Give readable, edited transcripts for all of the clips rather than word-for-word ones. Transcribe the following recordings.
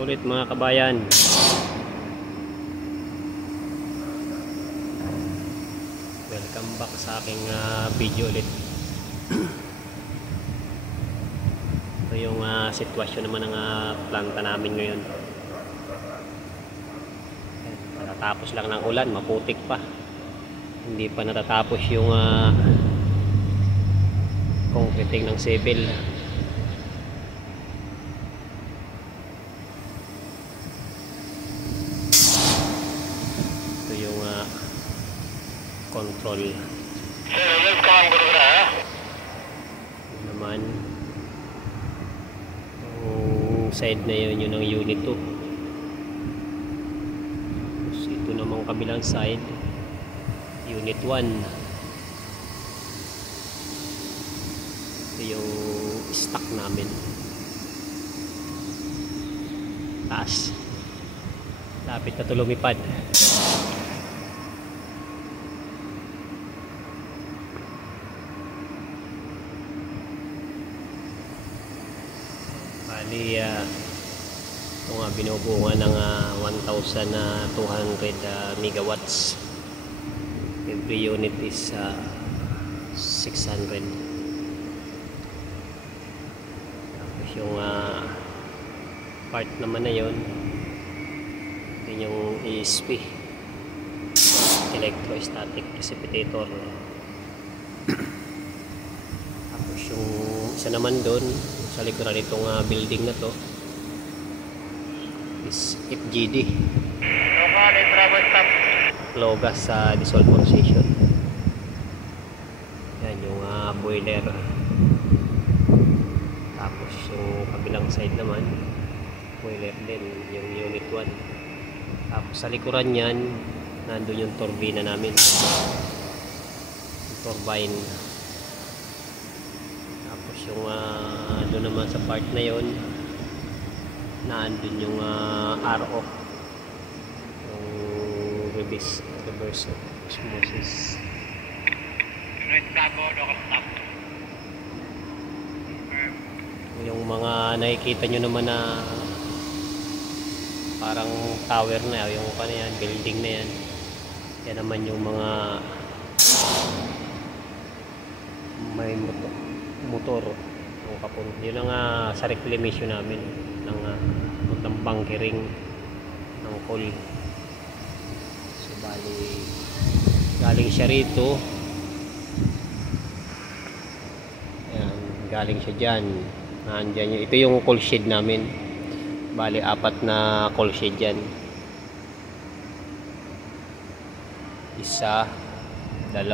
Ulit mga kabayan. Welcome back sa aking video ulit. Ito yung sitwasyon naman ng planta namin ngayon. Natatapos lang ng ulan, maputik pa. Hindi pa natatapos yung concreting ng civil. Control naman yung side na yun, yun ang unit 2. Tapos ito namang kabilang side, unit 1. Ito yung stock namin, taas, lapit na ito lumipad. Bali, ito nga binubuo ng 1,200 megawatts. Every unit is 600. Tapos yung part naman na yun, yun yung ESP, electrostatic precipitator. Tapos yung isa naman doon sa likuran nitong building na to is FGD, flow gas sa dissolved station. Yan yung boiler. Tapos yung kabilang side naman boiler din, yung unit 1. Tapos sa likuran yan nandun yung turbina namin, yung turbine. Tapos yung doon naman sa part na yon, naandun yung RO, yung reverse osmosis. Yung mga nakikita nyo naman na parang tower na yung yan, building na yan, yan naman yung mga may motor kapon. Yun ang sa reclamation namin ng bunkering ng coal. So bali galing siya rito, ayan, galing siya dyan, nandyan yun. Ito yung coal shed namin, bali 4 na coal shed dyan, 1, 2,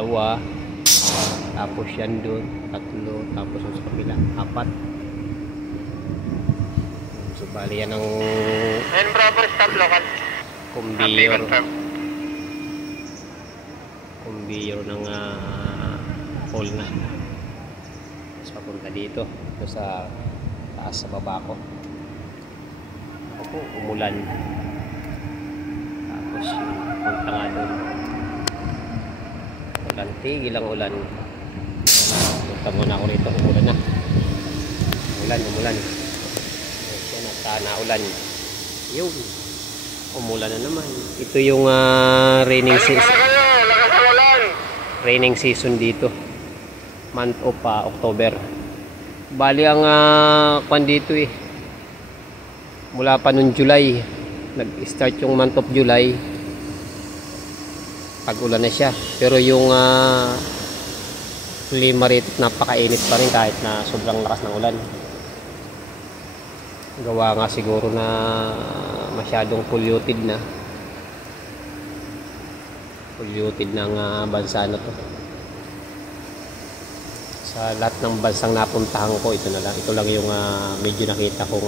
tapos yan doon 3, tapos sa kabila 4. So bali yan ang kumbiyor ng coal na. Tapos papunta dito, ito sa taas sa baba ko. Ako umulan, tapos punta nga doon, ulan, tigil ang ulan. Punta muna ako rito, umulan na. Umulan. Yan at naulan. Yun, umulan na naman. Ito yung raining season dito, month of October. Bali ang kwan dito mula pa noong July, nag-start yung month of July, pag-ulan na siya. Pero yung klima rito napakainit pa rin kahit na sobrang lakas ng ulan. Gawa nga siguro na masyadong polluted ng bansa na to. Sa lahat ng bansang napuntahan ko, ito lang yung medyo nakita ko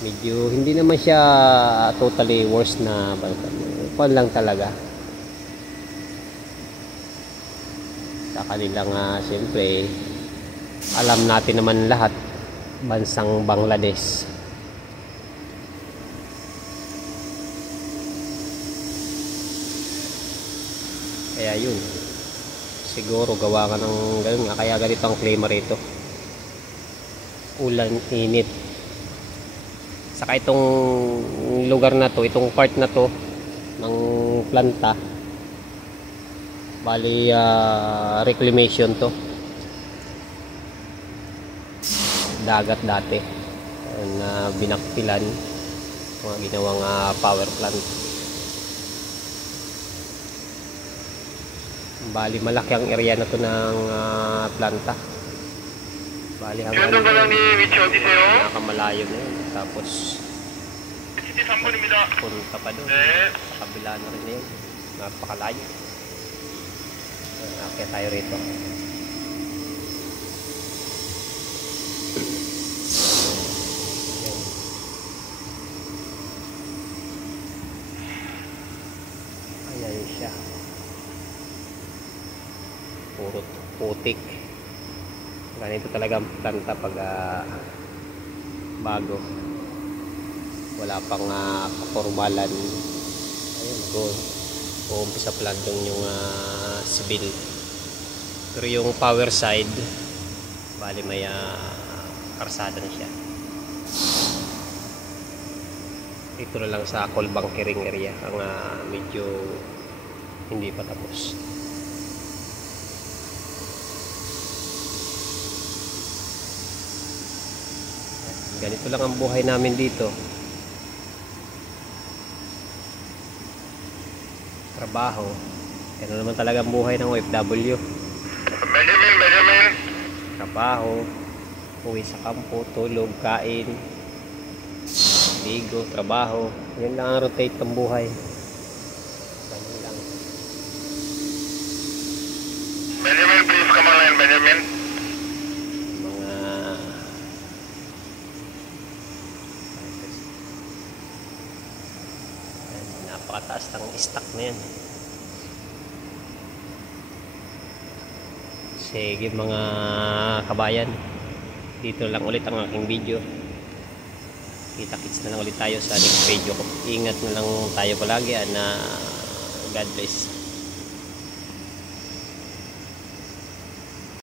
medyo hindi naman siya totally worst na bansa. Kwan lang talaga sa kanilang siyempre, alam natin naman lahat, bansang Bangladesh. Kaya yun, siguro gawa ka ng ganun nga, kaya ganito ang klima rito, ulan, init. Saka itong lugar na to, itong part na to ng planta, bali reclamation to, dagat dati na binakpilan, mga ginawang power plant. Bali malaki ang area na to ng planta. Bali hanggang nakamalayo na yun. Tapos punta pa doon sa kabila na rin na yun, napakalayo. Kaya tayo rito. Ayan siya, puro putik. Ganito talaga ang planta pag bago, wala pang kapormalan. Ayun, umpisa pa lang yung civil. Pero yung power side, bali may karsada na siya. Ito na lang sa coal bunkering area ang medyo hindi pa tapos. Ganito lang ang buhay namin dito. Trabaho. Yan naman talaga ang buhay ng OFW. Benjamin. Trabaho, uwi sa kampo, tulog, kain, ligo, trabaho. Yan lang ang rotate ng buhay. Ganun lang. Benjamin, please come online, Benjamin. Napakataas ng stock na yan. Sige mga kabayan, dito lang ulit ang aking video. Kita-kits na lang ulit tayo sa next video. Ingat na lang tayo palagi, na God bless.